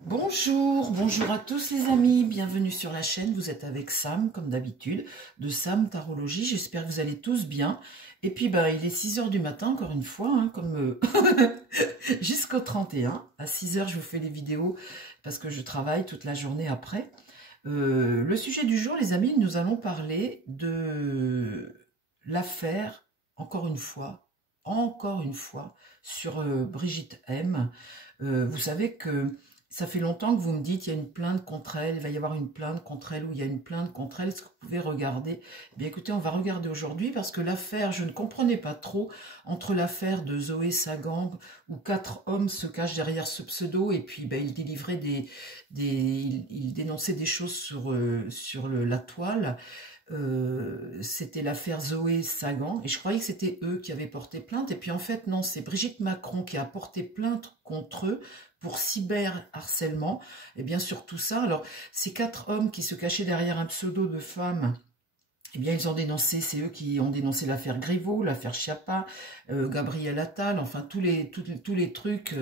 Bonjour, bonjour à tous les amis, bienvenue sur la chaîne, vous êtes avec Sam comme d'habitude, de Sam Tarologie, j'espère que vous allez tous bien. Et puis il est 6 heures du matin encore une fois, comme jusqu'au 31, à 6 heures je vous fais les vidéos parce que je travaille toute la journée après. Le sujet du jour les amis, nous allons parler de l'affaire, encore une fois, sur Brigitte M. Vous savez que ça fait longtemps que vous me dites il y a une plainte contre elle, il va y avoir une plainte contre elle ou il y a une plainte contre elle, est-ce que vous pouvez regarder? Eh bien écoutez, on va regarder aujourd'hui parce que l'affaire, je ne comprenais pas trop entre l'affaire de Zoé Sagan où 4 hommes se cachent derrière ce pseudo et puis ils délivraient ils dénonçaient des choses sur la toile. C'était l'affaire Zoé Sagan et je croyais que c'était eux qui avaient porté plainte et puis en fait non, c'est Brigitte Macron qui a porté plainte contre eux pour cyberharcèlement et bien sûr tout ça. Alors ces 4 hommes qui se cachaient derrière un pseudo de femme, eh bien ils ont dénoncé, c'est eux qui ont dénoncé l'affaire Griveaux, l'affaire Schiappa, Gabriel Attal, enfin tous les trucs,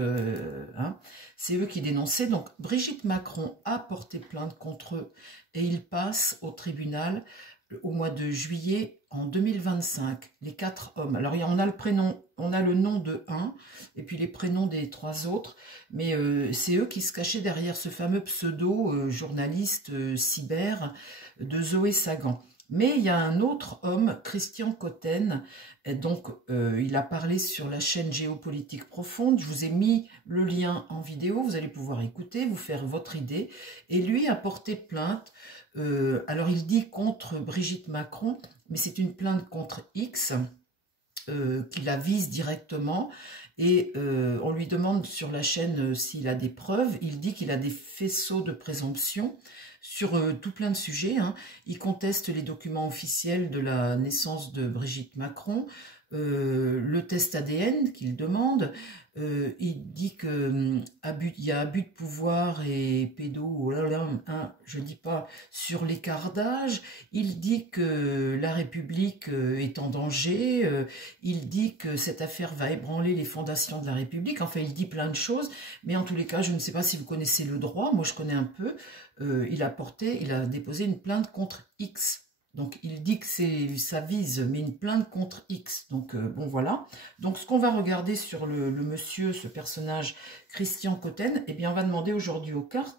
c'est eux qui dénonçaient. Donc Brigitte Macron a porté plainte contre eux et il passe au tribunal au mois de juillet en 2025, les 4 hommes. Alors on a le prénom, on a le nom de un, et puis les prénoms des 3 autres, mais c'est eux qui se cachaient derrière ce fameux pseudo journaliste cyber de Zoé Sagan. Mais il y a un autre homme, Christian Cotten, et donc il a parlé sur la chaîne Géopolitique Profonde, je vous ai mis le lien en vidéo, vous allez pouvoir écouter, vous faire votre idée, et lui a porté plainte, alors il dit contre Brigitte Macron, mais c'est une plainte contre X, qui la vise directement, et on lui demande sur la chaîne s'il a des preuves, il dit qu'il a des faisceaux de présomption, sur tout plein de sujets. Il conteste les documents officiels de la naissance de Brigitte Macron, le test ADN qu'il demande, il dit que il y a abus de pouvoir et pédo, je dis pas, sur l'écart d'âge, il dit que la République est en danger, il dit que cette affaire va ébranler les fondations de la République, enfin il dit plein de choses, mais en tous les cas, je ne sais pas si vous connaissez le droit, moi je connais un peu. Il a déposé une plainte contre X. Donc il dit que ça vise, mais une plainte contre X. Donc bon voilà. Donc ce qu'on va regarder sur le monsieur, ce personnage Christian Cotten, eh bien on va demander aujourd'hui aux cartes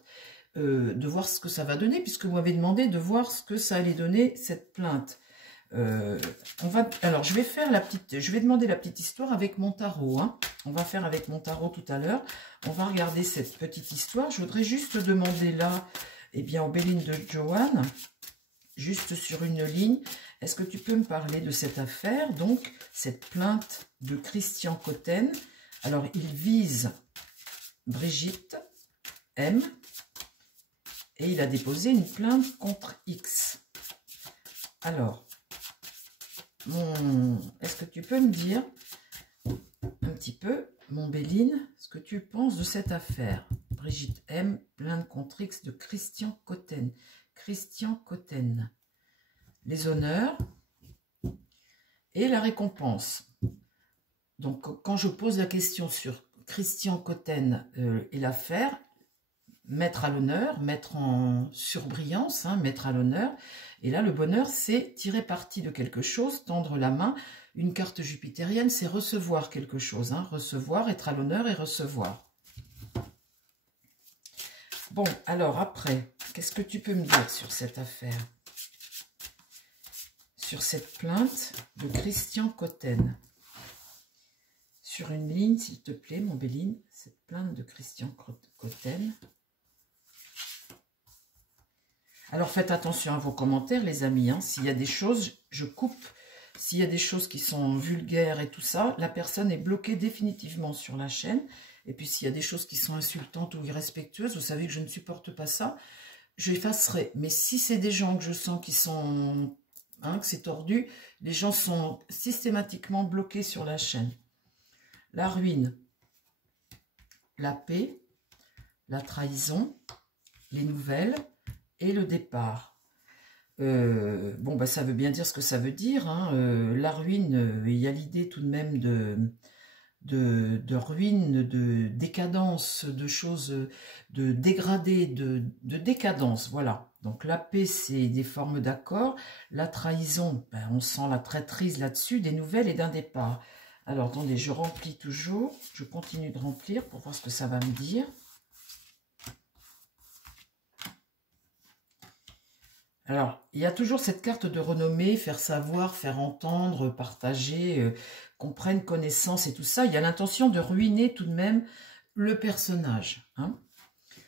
de voir ce que ça va donner, puisque vous m'avez demandé de voir ce que ça allait donner cette plainte. Alors je vais demander la petite histoire avec mon tarot. On va faire avec mon tarot tout à l'heure. On va regarder cette petite histoire. Je voudrais juste demander là, eh bien, aux Béline de Joanne, juste sur une ligne, est-ce que tu peux me parler de cette affaire, donc cette plainte de Christian Cotten? Alors il vise Brigitte M et il a déposé une plainte contre X. Alors, est-ce que tu peux me dire un petit peu, mon Béline, ce que tu penses de cette affaire? Brigitte M, plainte contre X de Christian Cotten. Christian Cotten. Les honneurs et la récompense. Donc, quand je pose la question sur Christian Cotten et l'affaire, mettre à l'honneur, mettre en surbrillance, mettre à l'honneur. Et là, le bonheur, c'est tirer parti de quelque chose, tendre la main. Une carte jupitérienne, c'est recevoir quelque chose. Recevoir, être à l'honneur et recevoir. Bon, alors après, qu'est-ce que tu peux me dire sur cette affaire? Sur cette plainte de Christian Cotten. Sur une ligne, s'il te plaît, mon Béline, cette plainte de Christian Cotten. Alors faites attention à vos commentaires, les amis. S'il y a des choses, je coupe. S'il y a des choses qui sont vulgaires et tout ça, la personne est bloquée définitivement sur la chaîne. Et puis s'il y a des choses qui sont insultantes ou irrespectueuses, vous savez que je ne supporte pas ça, je effacerai. Mais si c'est des gens que je sens qui sont, que c'est tordu, les gens sont systématiquement bloqués sur la chaîne. La ruine, la paix, la trahison, les nouvelles et le départ. Ça veut bien dire ce que ça veut dire. La ruine, il y a l'idée tout de même de ruines, de décadence, de choses, de dégradé, de décadence, voilà. Donc la paix, c'est des formes d'accord. La trahison, ben, on sent la traîtrise là-dessus, des nouvelles et d'un départ. Alors, attendez, je remplis toujours. Je continue de remplir pour voir ce que ça va me dire. Alors, il y a toujours cette carte de renommée, faire savoir, faire entendre, partager, qu'on prenne connaissance et tout ça. Il y a l'intention de ruiner tout de même le personnage, hein.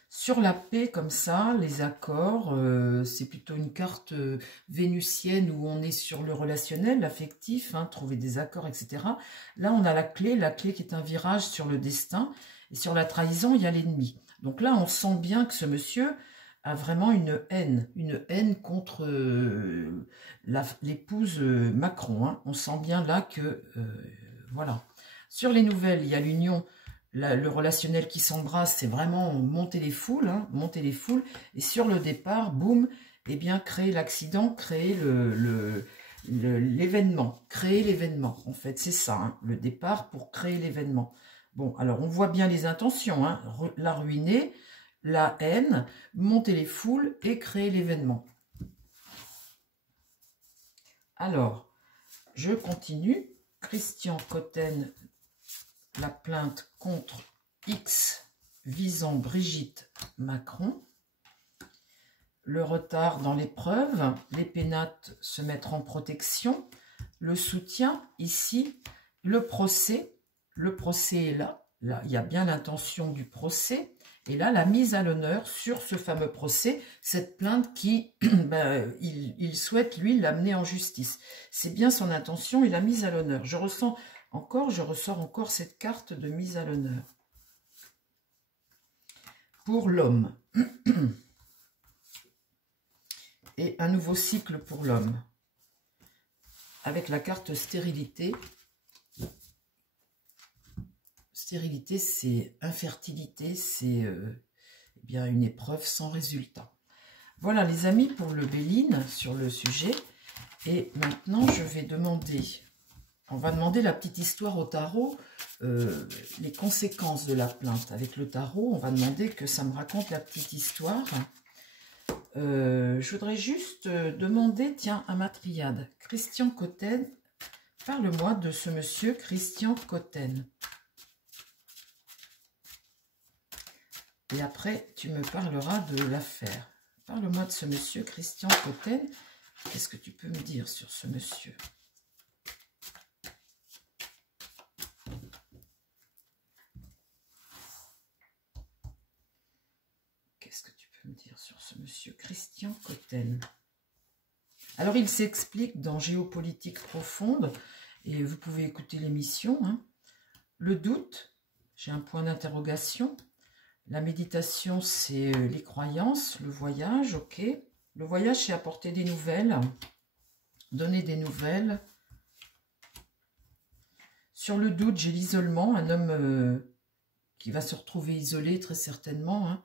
Sur la paix, comme ça, les accords, c'est plutôt une carte vénusienne où on est sur le relationnel, l'affectif, hein, trouver des accords, etc. Là, on a la clé qui est un virage sur le destin. Et sur la trahison, il y a l'ennemi. Donc là, on sent bien que ce monsieur a vraiment une haine contre l'épouse Macron, hein. On sent bien là que, voilà. Sur les nouvelles, il y a l'union. Le relationnel qui s'embrasse, c'est vraiment monter les foules, hein, monter les foules. Et sur le départ, boum, eh bien, créer l'accident, créer l'événement. Créer l'événement, en fait, c'est ça, hein, le départ pour créer l'événement. Bon, alors, on voit bien les intentions, hein, la ruiner, la haine, monter les foules et créer l'événement. Alors, je continue. Christian Cotten, la plainte contre X visant Brigitte Macron. Le retard dans l'épreuve, les pénates se mettre en protection, le soutien ici, le procès est là, il y a bien l'intention du procès, et là la mise à l'honneur sur ce fameux procès, cette plainte qui, ben, il souhaite lui l'amener en justice. C'est bien son intention et la mise à l'honneur. Je ressors encore cette carte de mise à l'honneur. Pour l'homme. Et un nouveau cycle pour l'homme. Avec la carte stérilité. Stérilité, c'est infertilité, c'est eh bien une épreuve sans résultat. Voilà les amis pour le Béline sur le sujet. Et maintenant, je vais demander... On va demander la petite histoire au tarot, les conséquences de la plainte. Avec le tarot, on va demander que ça me raconte la petite histoire. Je voudrais juste demander, tiens, à ma triade, Christian Cotten, parle-moi de ce monsieur Christian Cotten. Et après, tu me parleras de l'affaire. Parle-moi de ce monsieur Christian Cotten. Qu'est-ce que tu peux me dire sur ce monsieur ? Qu'est-ce que tu peux me dire sur ce monsieur Christian Cotten? Alors, il s'explique dans Géopolitique profonde, et vous pouvez écouter l'émission, hein. Le doute, j'ai un point d'interrogation. La méditation, c'est les croyances, le voyage, ok. Le voyage, c'est apporter des nouvelles, donner des nouvelles. Sur le doute, j'ai l'isolement, un homme qui va se retrouver isolé, très certainement, hein.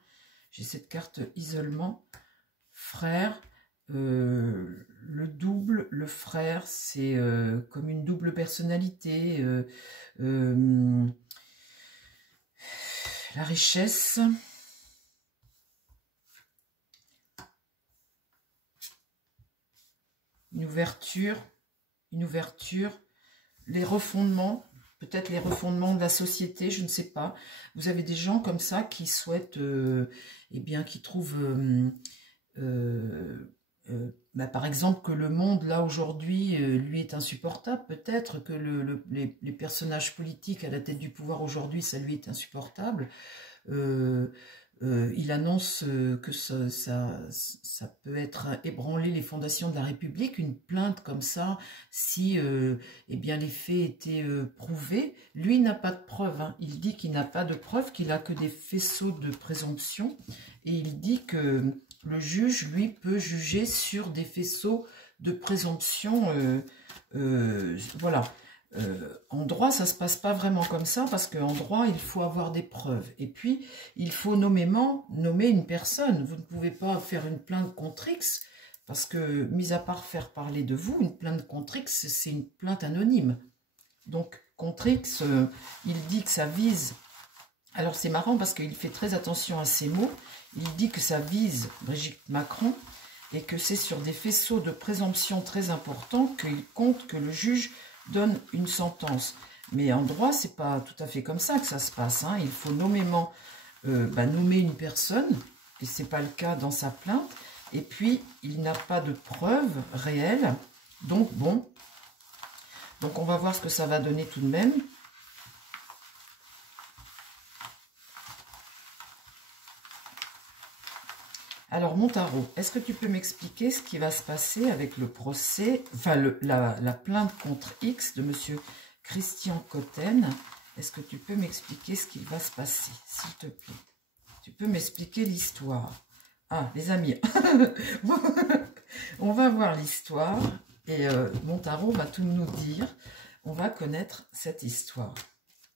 J'ai cette carte isolement. Frère, le double, le frère, c'est comme une double personnalité. La richesse. Une ouverture. Les refondements. Peut-être les refondements de la société, je ne sais pas. Vous avez des gens comme ça qui souhaitent, eh bien, qui trouvent, bah, par exemple, que le monde, là, aujourd'hui, lui est insupportable. Peut-être que les personnages politiques à la tête du pouvoir aujourd'hui, ça lui est insupportable. Il annonce que ça peut être ébranler les fondations de la République, une plainte comme ça, si eh bien, les faits étaient prouvés. Lui n'a pas de preuves, hein. Il dit qu'il n'a pas de preuves, qu'il n'a que des faisceaux de présomption, et il dit que le juge, lui, peut juger sur des faisceaux de présomption, voilà. En droit, ça ne se passe pas vraiment comme ça, parce qu'en droit, il faut avoir des preuves. Et puis, il faut nommer une personne. Vous ne pouvez pas faire une plainte contre X, parce que, mis à part faire parler de vous, une plainte contre X, c'est une plainte anonyme. Donc, contre X, il dit que ça vise... Alors c'est marrant parce qu'il fait très attention à ces mots. Il dit que ça vise Brigitte Macron et que c'est sur des faisceaux de présomption très importants qu'il compte que le juge donne une sentence. Mais en droit, c'est pas tout à fait comme ça que ça se passe, hein. Il faut nommément nommer une personne, et c'est pas le cas dans sa plainte. Et puis, il n'a pas de preuves réelles. Donc, bon. Donc, on va voir ce que ça va donner tout de même. Alors, mon tarot, est-ce que tu peux m'expliquer ce qui va se passer avec le procès, enfin, la plainte contre X de monsieur Christian Cotten? Est-ce que tu peux m'expliquer ce qui va se passer, s'il te plaît? Tu peux m'expliquer l'histoire? Ah, les amis, on va voir l'histoire et mon tarot va tout nous dire. On va connaître cette histoire.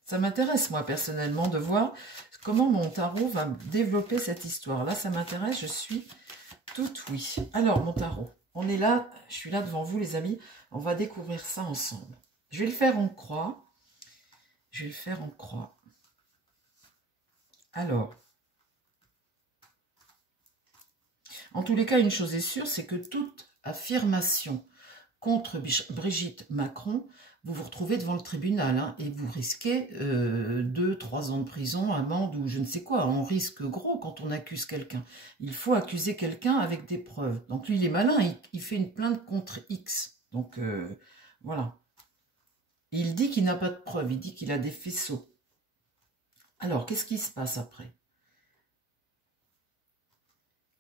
Ça m'intéresse, moi, personnellement, de voir comment mon tarot va développer cette histoire. Là, ça m'intéresse, je suis toute oui. Alors, mon tarot, on est là, je suis là devant vous, les amis. On va découvrir ça ensemble. Je vais le faire en croix. Je vais le faire en croix. Alors, en tous les cas, une chose est sûre, c'est que toute affirmation contre Brigitte Macron, vous vous retrouvez devant le tribunal, hein, et vous risquez 2-3 ans de prison, amende ou je ne sais quoi. On risque gros quand on accuse quelqu'un. Il faut accuser quelqu'un avec des preuves. Donc lui, il est malin, il fait une plainte contre X. Donc voilà. Il dit qu'il n'a pas de preuves, il dit qu'il a des faisceaux. Alors, qu'est-ce qui se passe après?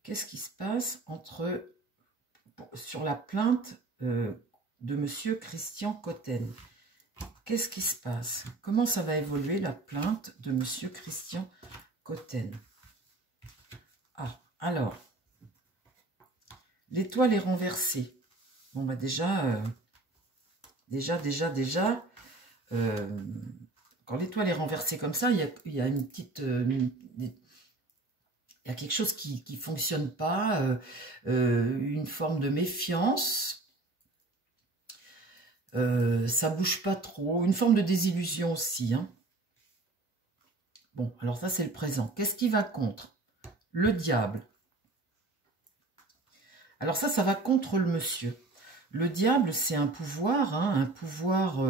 Qu'est-ce qui se passe sur la plainte de monsieur Christian Cotten? Qu'est-ce qui se passe? Comment ça va évoluer la plainte de monsieur Christian Cotten? Ah, alors, l'étoile est renversée. Bon, bah déjà, quand l'étoile est renversée comme ça, il y a une petite... il y a quelque chose qui ne fonctionne pas, une forme de méfiance. Ça bouge pas trop, une forme de désillusion aussi, hein. Bon, alors ça c'est le présent. Qu'est-ce qui va contre? Le diable. Alors ça va contre le monsieur. Le diable, c'est un pouvoir, hein, un pouvoir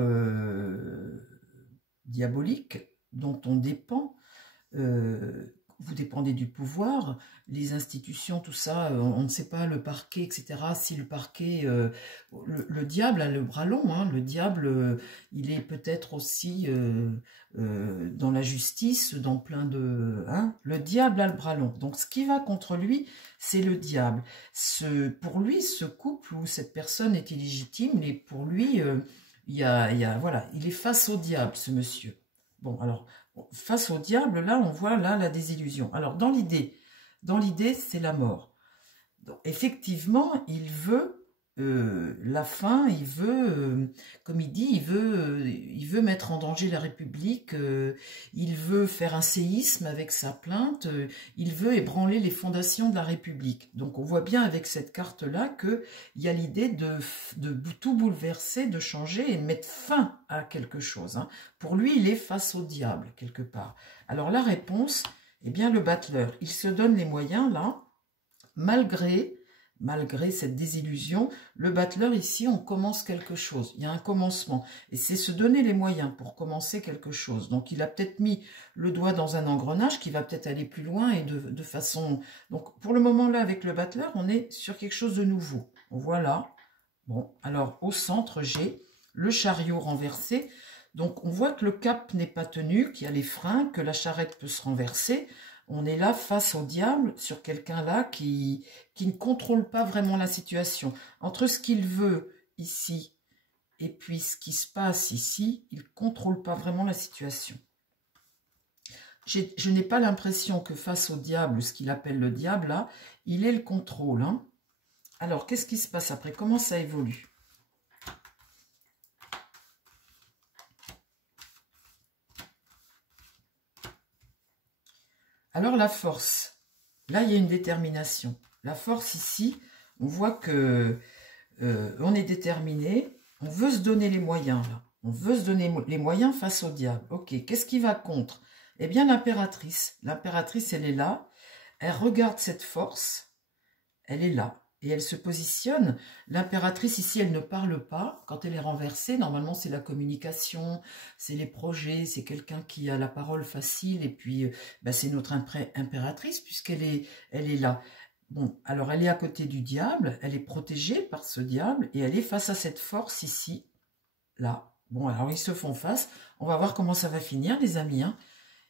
diabolique dont on dépend. Vous dépendez du pouvoir, les institutions, tout ça, on ne sait pas, le parquet, etc. Si le parquet, le diable a le bras long, hein, le diable, il est peut-être aussi dans la justice, dans plein de... Hein, le diable a le bras long. Donc ce qui va contre lui, c'est le diable. Pour lui, ce couple ou cette personne est illégitime, et pour lui, voilà, il est face au diable, ce monsieur. Bon, alors... Face au diable, là, on voit là la désillusion. Alors, dans l'idée, c'est la mort. Donc, effectivement, il veut la fin, il veut, comme il dit, il veut mettre en danger la République, il veut faire un séisme avec sa plainte, il veut ébranler les fondations de la République. Donc, on voit bien avec cette carte-là qu'il y a l'idée de tout bouleverser, de changer et de mettre fin à quelque chose, hein. Pour lui, il est face au diable, quelque part. Alors, la réponse, eh bien, le battleur, il se donne les moyens, là, malgré cette désillusion, le battleur, ici, on commence quelque chose. Il y a un commencement. Et c'est se donner les moyens pour commencer quelque chose. Donc, il a peut-être mis le doigt dans un engrenage qui va peut-être aller plus loin et de façon... Donc, pour le moment, là, avec le battleur, on est sur quelque chose de nouveau. Voilà. Bon, alors, au centre, j'ai le chariot renversé. Donc, on voit que le cap n'est pas tenu, qu'il y a les freins, que la charrette peut se renverser. On est là face au diable, sur quelqu'un là qui ne contrôle pas vraiment la situation. Entre ce qu'il veut ici et puis ce qui se passe ici, il ne contrôle pas vraiment la situation. Je n'ai pas l'impression que face au diable, ce qu'il appelle le diable là, il ait le contrôle, hein. Alors, qu'est-ce qui se passe après? Comment ça évolue? Alors la force, là il y a une détermination. La force ici, on voit que on est déterminé, on veut se donner les moyens là. On veut se donner les moyens face au diable. Ok, qu'est-ce qui va contre? Eh bien, l'impératrice. L'impératrice, elle est là. Elle regarde cette force. Elle est là. Et elle se positionne. L'impératrice, ici, elle ne parle pas. Quand elle est renversée, normalement, c'est la communication, c'est les projets, c'est quelqu'un qui a la parole facile. Et puis, c'est notre impératrice, elle est là. Bon, alors, elle est à côté du diable. Elle est protégée par ce diable. Et elle est face à cette force ici, là. Bon, alors, ils se font face. On va voir comment ça va finir, les amis. Hein.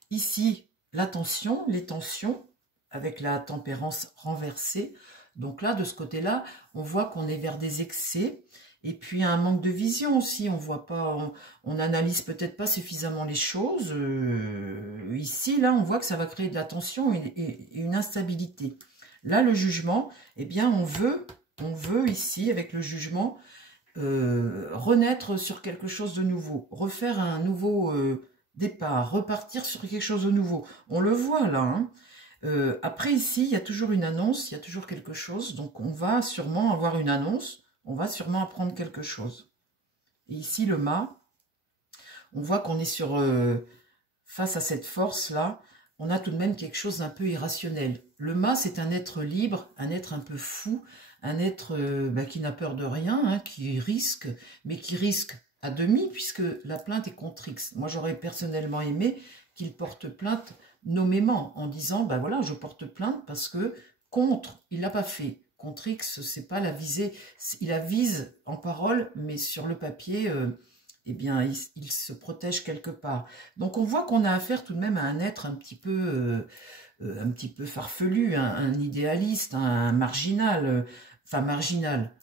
Ici, la tension, les tensions, avec la tempérance renversée. Donc là, de ce côté-là, on voit qu'on est vers des excès et puis un manque de vision aussi. On voit pas, on n'analyse peut-être pas suffisamment les choses. Ici, là, on voit que ça va créer de la tension et une instabilité. Là, le jugement, eh bien, on veut ici, avec le jugement, renaître sur quelque chose de nouveau, refaire un nouveau départ, repartir sur quelque chose de nouveau. On le voit là, hein. Après ici, il y a toujours une annonce, il y a toujours quelque chose, donc on va sûrement avoir une annonce, on va sûrement apprendre quelque chose. Et ici, le mât, on voit qu'on est face à cette force-là, on a tout de même quelque chose d'un peu irrationnel. Le mât, c'est un être libre, un être un peu fou, un être qui n'a peur de rien, hein, qui risque, mais qui risque à demi, puisque la plainte est contre X. Moi, j'aurais personnellement aimé qu'il porte plainte nommément, en disant, ben voilà, je porte plainte parce que contre, il l'a pas fait. Contre X, c'est pas la visée, il la vise en parole, mais sur le papier, eh bien, il se protège quelque part. Donc, on voit qu'on a affaire tout de même à un être un petit peu farfelu, un idéaliste, un marginal, enfin marginal,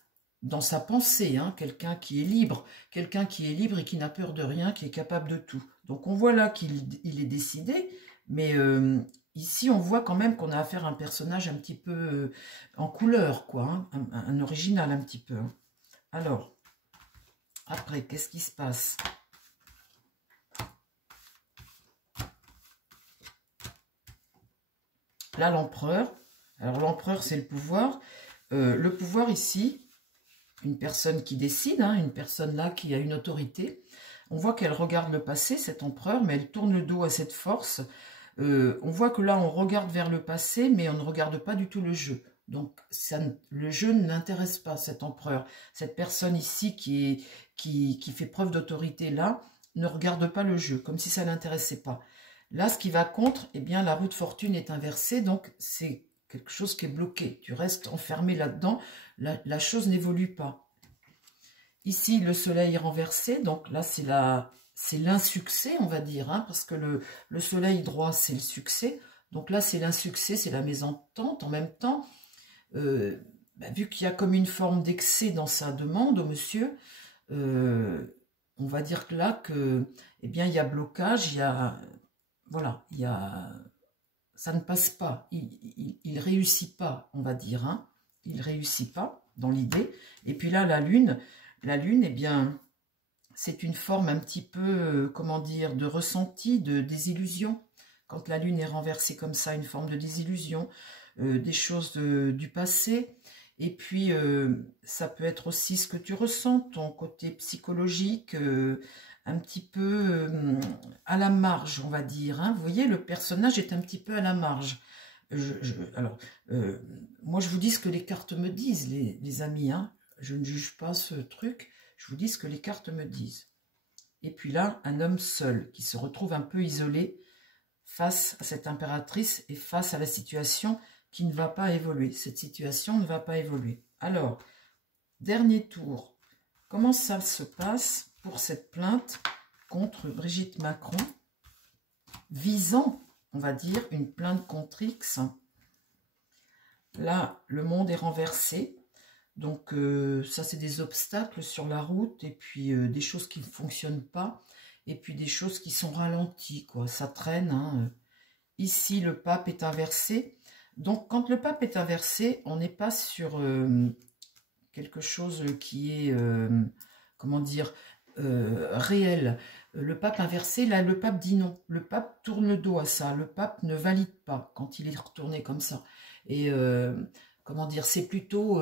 dans sa pensée, hein, quelqu'un qui est libre et qui n'a peur de rien, qui est capable de tout. Donc on voit là qu'il est décidé, mais ici on voit quand même qu'on a affaire à un personnage un petit peu en couleur, quoi, hein, un original un petit peu. Hein. Alors, après, qu'est-ce qui se passe? Là, l'empereur. Alors l'empereur, c'est le pouvoir. Le pouvoir ici, une personne qui décide, hein, une personne là qui a une autorité. On voit qu'elle regarde le passé, cet empereur, mais elle tourne le dos à cette force. On voit que là, on regarde vers le passé, mais on ne regarde pas du tout le jeu. Donc, le jeu n'intéresse pas cet empereur. Cette personne ici qui fait preuve d'autorité là, ne regarde pas le jeu, comme si ça ne l'intéressait pas. Là, ce qui va contre, eh bien, la roue de fortune est inversée, donc c'est quelque chose qui est bloqué. Tu restes enfermé là-dedans, la chose n'évolue pas. Ici, le soleil est renversé, donc là, c'est l'insuccès, on va dire, hein, parce que le soleil droit, c'est le succès. Donc là, c'est l'insuccès, c'est la mésentente. En même temps, vu qu'il y a comme une forme d'excès dans sa demande au monsieur, on va dire que là, eh bien, il y a blocage, voilà, ça ne passe pas, il réussit pas, on va dire, hein, il réussit pas dans l'idée. Et puis là, la lune, eh bien, c'est une forme un petit peu, comment dire, de ressenti, de désillusion. Quand la lune est renversée comme ça, une forme de désillusion, des choses du passé. Et puis, ça peut être aussi ce que tu ressens, ton côté psychologique, un petit peu à la marge, on va dire. Hein. Vous voyez, le personnage est un petit peu à la marge. Alors, moi, je vous dis ce que les cartes me disent, les amis. Hein. Je ne juge pas ce truc. Je vous dis ce que les cartes me disent. Et puis là, un homme seul qui se retrouve un peu isolé face à cette impératrice et face à la situation qui ne va pas évoluer. Cette situation ne va pas évoluer. Alors, dernier tour. Comment ça se passe pour cette plainte contre Brigitte Macron, visant, on va dire, une plainte contre X. Là, le monde est renversé. Donc, ça, c'est des obstacles sur la route et puis des choses qui ne fonctionnent pas et puis des choses qui sont ralenties, quoi. Ça traîne. Hein. Ici, le pape est inversé. Donc, quand le pape est inversé, on n'est pas sur quelque chose qui est, comment dire, réel. Le pape inversé, là, le pape dit non. Le pape tourne le dos à ça. Le pape ne valide pas quand il est retourné comme ça. Et comment dire, c'est plutôt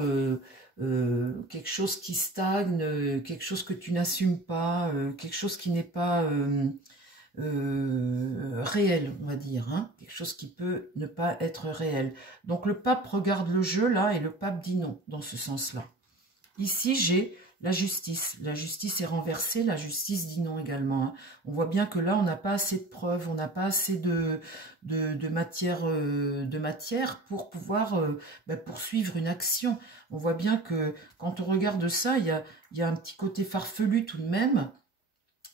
quelque chose qui stagne, quelque chose que tu n'assumes pas, quelque chose qui n'est pas réel, on va dire, hein, quelque chose qui peut ne pas être réel. Donc le pape regarde le jeu là et le pape dit non dans ce sens-là. Ici j'ai la justice est renversée, la justice dit non également. Hein. On voit bien que là on n'a pas assez de preuves, on n'a pas assez de matière pour pouvoir poursuivre une action. On voit bien que quand on regarde ça, il y a un petit côté farfelu tout de même,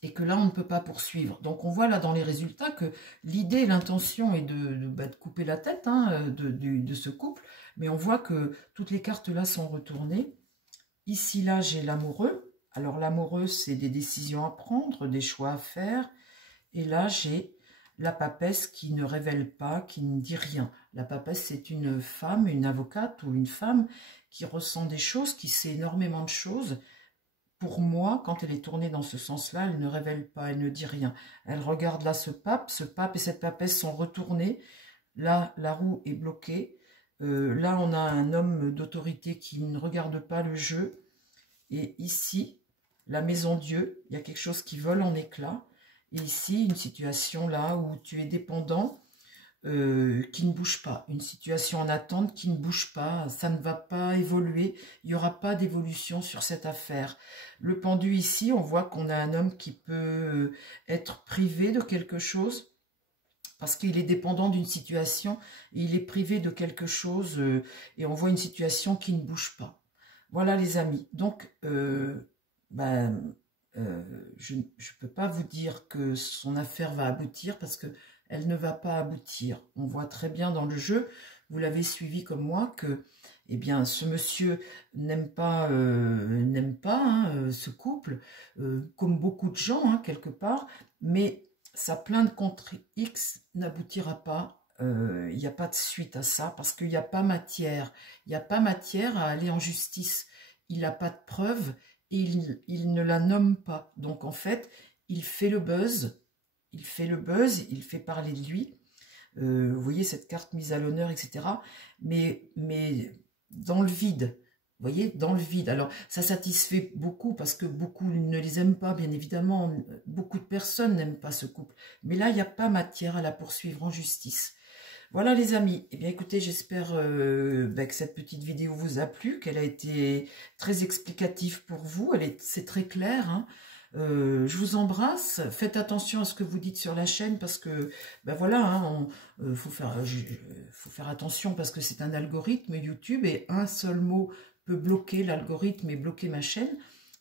et que là, on ne peut pas poursuivre. Donc, on voit là dans les résultats que l'idée, l'intention est de couper la tête hein, de ce couple, mais on voit que toutes les cartes là sont retournées. Ici, là, j'ai l'amoureux. Alors, l'amoureux, c'est des décisions à prendre, des choix à faire. Et là, j'ai la papesse qui ne révèle pas, qui ne dit rien. La papesse, c'est une femme, une avocate ou une femme qui ressent des choses, qui sait énormément de choses. Pour moi, quand elle est tournée dans ce sens-là, elle ne révèle pas, elle ne dit rien. Elle regarde là ce pape et cette papesse sont retournés. Là, la roue est bloquée. Là, on a un homme d'autorité qui ne regarde pas le jeu. Et ici, la maison Dieu, il y a quelque chose qui vole en éclats. Et ici, une situation là où tu es dépendant, qui ne bouge pas, une situation en attente qui ne bouge pas, ça ne va pas évoluer, il n'y aura pas d'évolution sur cette affaire. Le pendu ici, on voit qu'on a un homme qui peut être privé de quelque chose, parce qu'il est dépendant d'une situation, il est privé de quelque chose, et on voit une situation qui ne bouge pas. Voilà les amis, donc je ne peux pas vous dire que son affaire va aboutir, parce que elle ne va pas aboutir. On voit très bien dans le jeu, vous l'avez suivi comme moi, que eh bien, ce monsieur n'aime pas, hein, ce couple, comme beaucoup de gens, hein, quelque part, mais sa plainte contre X n'aboutira pas. Il n'y a pas de suite à ça, parce qu'il n'y a pas matière. Il n'y a pas matière à aller en justice. Il n'a pas de preuve et il ne la nomme pas. Donc, en fait, il fait le buzz. Il fait parler de lui. Vous voyez cette carte mise à l'honneur, etc. Mais dans le vide. Vous voyez, dans le vide. Alors, ça satisfait beaucoup parce que beaucoup ne les aiment pas, bien évidemment. Beaucoup de personnes n'aiment pas ce couple. Mais là, il n'y a pas matière à la poursuivre en justice. Voilà les amis. Eh bien, écoutez, j'espère que cette petite vidéo vous a plu, qu'elle a été très explicative pour vous. C'est très clair, hein. Je vous embrasse, faites attention à ce que vous dites sur la chaîne parce que, voilà, hein, faut faire attention parce que c'est un algorithme YouTube et un seul mot peut bloquer l'algorithme et bloquer ma chaîne.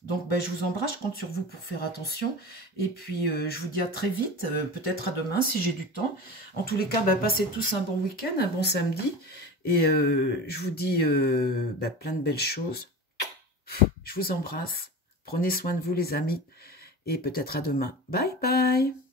Donc, je vous embrasse, je compte sur vous pour faire attention. Et puis, je vous dis à très vite, peut-être à demain si j'ai du temps. En tous les cas, passez tous un bon week-end, un bon samedi. Et je vous dis plein de belles choses. Je vous embrasse. Prenez soin de vous les amis. Et peut-être à demain. Bye bye.